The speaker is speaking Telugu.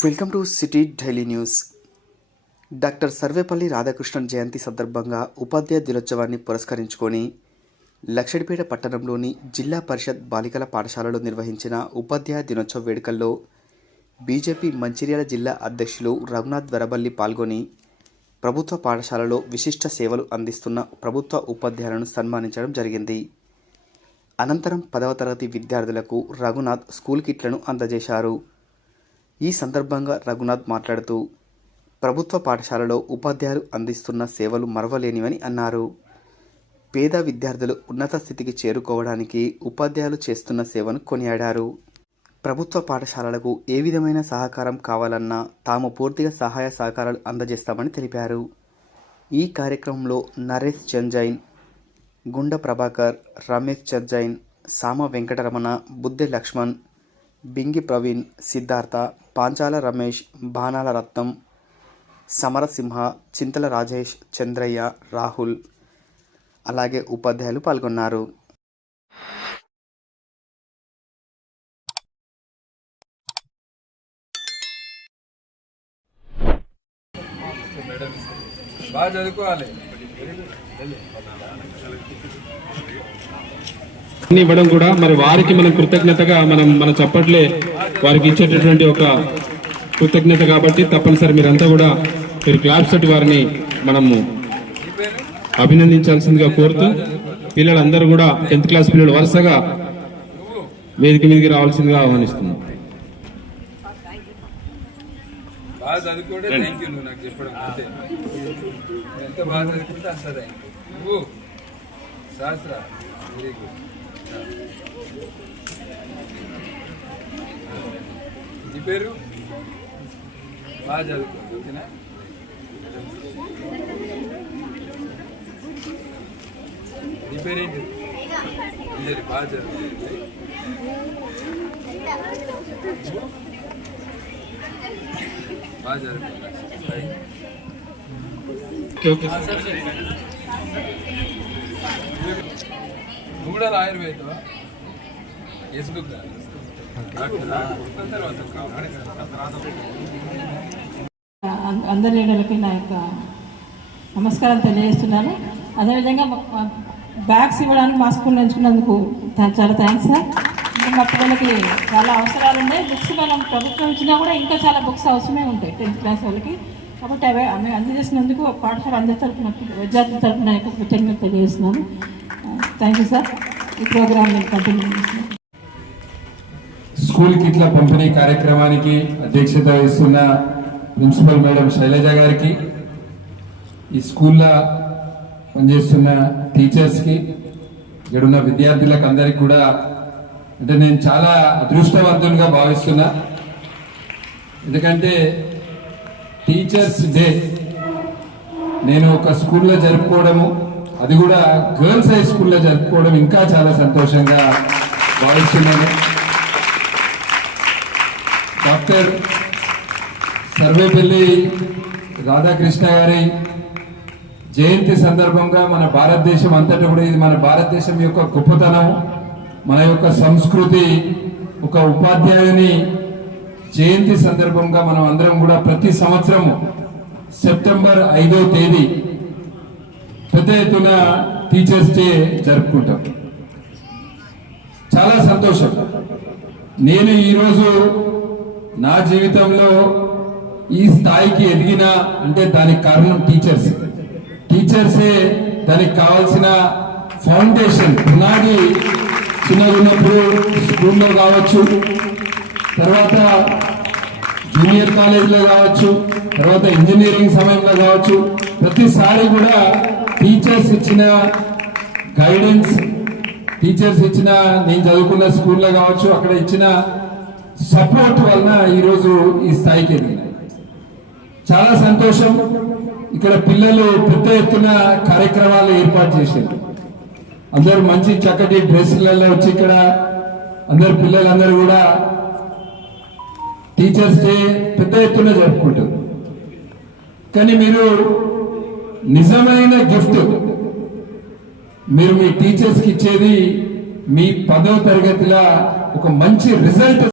Welcome to city daily news. Doctor Sarvepalli Radhakrishnan జయంతి సందర్భంగా ఉపాధ్యాయ దినోత్సవాన్ని పురస్కరించుకొని లక్షడిపేట పట్టణంలోని జిల్లా పరిషత్ బాలికల పాఠశాలలో నిర్వహించిన ఉపాధ్యాయ దినోత్సవ వేడుకల్లో బీజేపీ మంచిర్యాల జిల్లా అధ్యక్షులు రఘునాథ్ వెరబల్లి పాల్గొని ప్రభుత్వ పాఠశాలలో విశిష్ట సేవలు అందిస్తున్న ప్రభుత్వ ఉపాధ్యాయులను సన్మానించడం జరిగింది. అనంతరం పదవ తరగతి విద్యార్థులకు రఘునాథ్ స్కూల్ కిట్లను అందజేశారు. ఈ సందర్భంగా రఘునాథ్ మాట్లాడుతూ ప్రభుత్వ పాఠశాలలో ఉపాధ్యాయులు అందిస్తున్న సేవలు మరవలేనివని అన్నారు. పేద విద్యార్థులు ఉన్నత స్థితికి చేరుకోవడానికి ఉపాధ్యాయులు చేస్తున్న సేవను కొనియాడారు. ప్రభుత్వ పాఠశాలలకు ఏ విధమైన సహకారం కావాలన్నా తాము పూర్తిగా సహాయ సహకారాలు అందజేస్తామని తెలిపారు. ఈ కార్యక్రమంలో నరేష్ చంజైన్ గుండ ప్రభాకర్ రమేష్ చంజైన్ సామ వెంకటరమణ బుద్ధె లక్ష్మణ్ బింగి ప్రవీణ్ సిద్ధార్థ పాంచాల రమేష్ బాణాల రత్నం సమరసింహ చింతల రాజేష్ చంద్రయ్య రాహుల్ అలాగే ఉపాధ్యాయులు పాల్గొన్నారు. బాగా చదువుకోవాలి. ఇవ్వడం కూడా మరి వారికి మనం కృతజ్ఞతగా మనం మన చప్పట్లే వారికి ఇచ్చేటటువంటి ఒక కృతజ్ఞత కాబట్టి తప్పనిసరి మీరంతా కూడా మీరు క్లాప్స్ తోటి వారిని మనము అభినందించాల్సిందిగా కోరుతూ పిల్లలందరూ కూడా టెన్త్ క్లాస్ పిల్లలు వరుసగా వేదిక మీదకి రావాల్సిందిగా ఆహ్వానిస్తున్నాం. బాగా చదువుకుంటే థ్యాంక్ యూ నువ్వు నాకు చెప్పడం అంతే ఎంత బాగా చదువుకుంటే అంత థ్యాంక్ యూ నువ్వు శాస్త్ర వెరీ గుడ్ నీ పేరు? బాగా చదువుకో ఓకేనా? నీ పేరేంటి? బాగా చదువుకోండి బాగా ఆయుర్వేద. అందరి లీడర్లకి నా యొక్క నమస్కారం తెలియజేస్తున్నాను. అదేవిధంగా బ్యాగ్స్ ఇవ్వడానికి మా స్కూల్ ఎంచుకున్నందుకు చాలా థ్యాంక్స్ సార్. ఇంకా పిల్లలకి చాలా అవసరాలు ఉన్నాయి. బుక్స్ మనం ప్రభుత్వం ఇచ్చినా కూడా ఇంకా చాలా బుక్స్ అవసరమే ఉంటాయి. టెన్త్ క్లాస్ వాళ్ళకి. కాబట్టి అవి ఆమె అందజేసినందుకు పాఠశాల అందరి తరఫున విద్యార్థుల తరఫున యొక్క కృతజ్ఞత తెలియజేస్తున్నాను. థ్యాంక్ యూ సార్ ఈ ప్రోగ్రామ్ కంటిన్యూ చేస్తున్నాను. స్కూల్ కిట్ల పంపిణీ కార్యక్రమానికి అధ్యక్షత వహిస్తున్న ప్రిన్సిపల్ మేడం శైలజ గారికి ఈ స్కూల్లో పనిచేస్తున్న టీచర్స్కి ఇక్కడున్న విద్యార్థులకు అందరికీ కూడా అంటే నేను చాలా అదృష్టవంతునిగా భావిస్తున్నా. ఎందుకంటే టీచర్స్ డే నేను ఒక స్కూల్లో జరుపుకోవడము అది కూడా గర్ల్స్ హై స్కూల్లో జరుపుకోవడం ఇంకా చాలా సంతోషంగా భావిస్తున్నాను. డాక్టర్ సర్వేపల్లి రాధాకృష్ణ గారి జయంతి సందర్భంగా మన భారతదేశం అంతటా కూడా ఇది మన భారతదేశం యొక్క గొప్పతనం మన యొక్క సంస్కృతి ఒక ఉపాధ్యాయుని జయంతి సందర్భంగా మనం అందరం కూడా ప్రతి సంవత్సరం సెప్టెంబర్ ఐదో తేదీ పెద్ద ఎత్తున టీచర్స్ డే జరుపుకుంటాం. చాలా సంతోషం. నేను ఈరోజు నా జీవితంలో ఈ స్థాయికి ఎదిగిన అంటే దానికి కారణం టీచర్స్ టీచర్సే దానికి కావాల్సిన ఫౌండేషన్ పునాది చిన్నగా ఉన్నప్పుడు స్కూల్లో కావచ్చు తర్వాత జూనియర్ కాలేజీలో కావచ్చు తర్వాత ఇంజనీరింగ్ సమయంలో కావచ్చు ప్రతిసారి కూడా టీచర్స్ ఇచ్చిన గైడెన్స్ టీచర్స్ ఇచ్చిన నేను చదువుకున్న స్కూల్లో కావచ్చు అక్కడ ఇచ్చిన సపోర్ట్ వలన ఈరోజు ఈ స్థాయికి ఎదిగిన చాలా సంతోషం. ఇక్కడ పిల్లలు పెద్ద ఎత్తున కార్యక్రమాలు ఏర్పాటు చేశారు. అందరూ మంచి చక్కటి డ్రెస్సులలో వచ్చి ఇక్కడ అందరు పిల్లలందరూ కూడా టీచర్స్ డే పెద్ద ఎత్తున జరుపుకుంటారు. కానీ మీరు నిజమైన గిఫ్ట్ మీరు మీ టీచర్స్కి ఇచ్చేది మీ పదవ తరగతిలో ఒక మంచి రిజల్ట్